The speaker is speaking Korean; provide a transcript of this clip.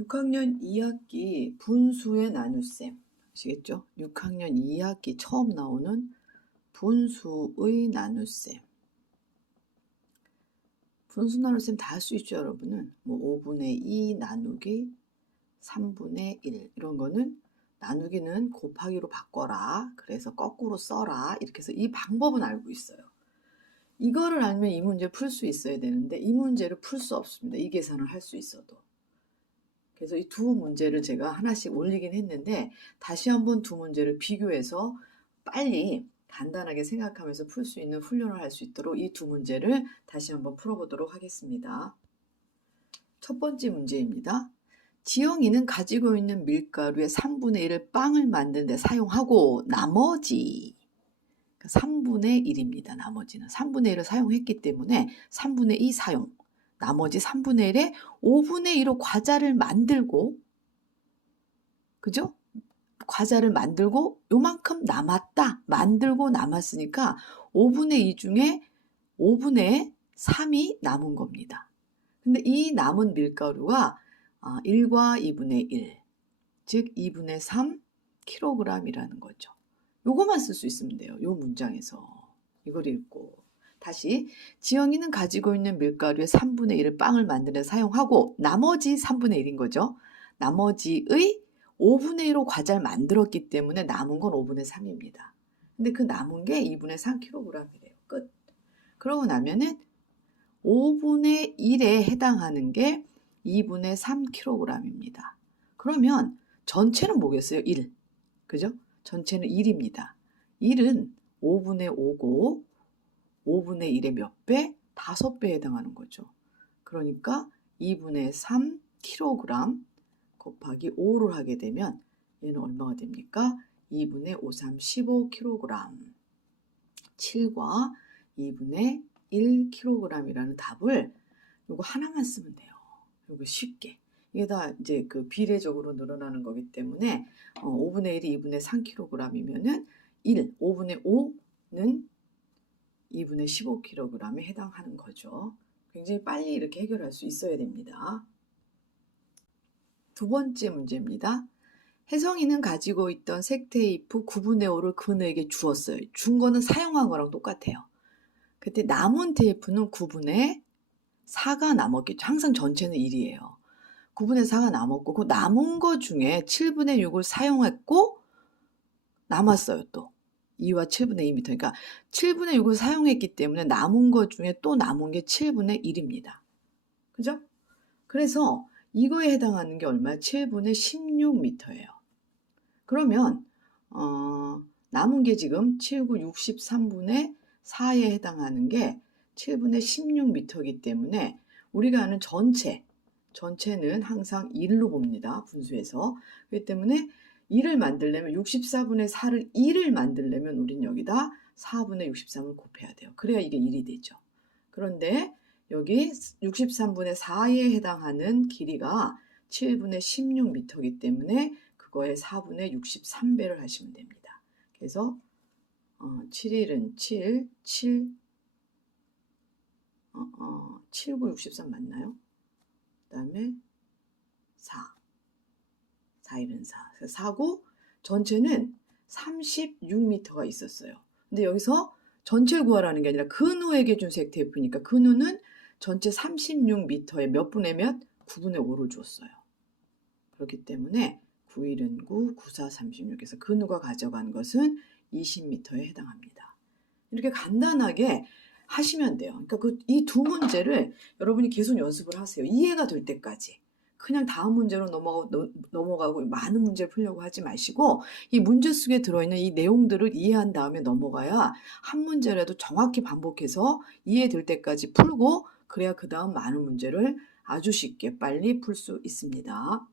6학년 2학기 분수의 나눗셈 아시겠죠? 6학년 2학기 처음 나오는 분수의 나눗셈. 분수 나눗셈 다 할 수 있죠 여러분은? 뭐 5분의 2 나누기 3분의 1 이런 거는 나누기는 곱하기로 바꿔라. 그래서 거꾸로 써라. 이렇게 해서 이 방법은 알고 있어요. 이거를 알면 이 문제 풀 수 있어야 되는데 이 문제를 풀 수 없습니다. 이 계산을 할 수 있어도 그래서 이 두 문제를 제가 하나씩 올리긴 했는데 다시 한번 두 문제를 비교해서 빨리 간단하게 생각하면서 풀 수 있는 훈련을 할 수 있도록 이 두 문제를 다시 한번 풀어보도록 하겠습니다. 첫 번째 문제입니다. 지영이는 가지고 있는 밀가루의 3분의 1을 빵을 만드는 데 사용하고 나머지 3분의 1입니다. 나머지는 3분의 1을 사용했기 때문에 3분의 2 사용 나머지 3분의 1에 5분의 1로 과자를 만들고 그죠? 과자를 만들고 요만큼 남았다. 만들고 남았으니까 5분의 2 중에 5분의 3이 남은 겁니다. 근데 이 남은 밀가루가 1과 2분의 1, 즉 2분의 3 kg이라는 거죠. 요거만 쓸 수 있으면 돼요. 요 문장에서. 이걸 읽고. 다시 지영이는 가지고 있는 밀가루의 3분의 1을 빵을 만드는 데 사용하고 나머지 3분의 1인 거죠. 나머지의 5분의 1로 과자를 만들었기 때문에 남은 건 5분의 3입니다. 근데 그 남은 게 2분의 3kg이래요. 끝. 그러고 나면은 5분의 1에 해당하는 게 2분의 3kg입니다. 그러면 전체는 뭐겠어요? 1. 그죠? 전체는 1입니다. 1은 5분의 5고 5분의 1의 몇 배? 5배에 해당하는 거죠. 그러니까 2분의 3 kg 곱하기 5를 하게 되면 얘는 얼마가 됩니까? 2분의 5, 3, 15kg 7과 2분의 1kg이라는 답을 요거 하나만 쓰면 돼요. 요거 쉽게. 이게 다 이제 그 비례적으로 늘어나는 거기 때문에 어, 5분의 1이 2분의 3kg이면은 1, 5분의 5는 2분의 15kg에 해당하는 거죠. 굉장히 빨리 이렇게 해결할 수 있어야 됩니다. 두 번째 문제입니다. 혜성이는 가지고 있던 색테이프 9분의 5를 그녀에게 주었어요. 준 거는 사용한 거랑 똑같아요. 그때 남은 테이프는 9분의 4가 남았겠죠. 항상 전체는 1이에요. 9분의 4가 남았고 그 남은 거 중에 7분의 6을 사용했고 남았어요 또. 2와 7분의 2m. 그러니까 7분의 6을 사용했기 때문에 남은 것 중에 또 남은 게 7분의 1입니다. 그죠? 그래서 이거에 해당하는 게 얼마야? 7분의 16m예요. 그러면 어, 남은 게 지금 7, 9, 63분의 4에 해당하는 게 7분의 16m이기 때문에 우리가 아는 전체, 전체는 항상 1로 봅니다. 분수에서. 그렇기 때문에 1을 만들려면 64분의 4를 1을 만들려면 우린 여기다 4분의 63을 곱해야 돼요. 그래야 이게 1이 되죠. 그런데 여기 63분의 4에 해당하는 길이가 7분의 16m이기 때문에 그거에 4분의 63배를 하시면 됩니다. 그래서 어, 7일은 7, 7, 어, 어, 7, 9, 63 맞나요? 그 다음에 4, 4일은 4. 4고 전체는 36m가 있었어요. 근데 여기서 전체를 구하라는 게 아니라 근우에게 준 색테이프니까 근우는 전체 36m에 몇 분의 몇? 9분의 5를 줬어요. 그렇기 때문에 9일은 9, 9, 4, 36에서 근우가 가져간 것은 20m에 해당합니다. 이렇게 간단하게 하시면 돼요. 그러니까 그 이 두 문제를 여러분이 계속 연습을 하세요. 이해가 될 때까지. 그냥 다음 문제로 넘어가, 넘어가고 많은 문제를 풀려고 하지 마시고 이 문제 속에 들어있는 이 내용들을 이해한 다음에 넘어가야 한 문제라도 정확히 반복해서 이해될 때까지 풀고 그래야 그 다음 많은 문제를 아주 쉽게 빨리 풀 수 있습니다.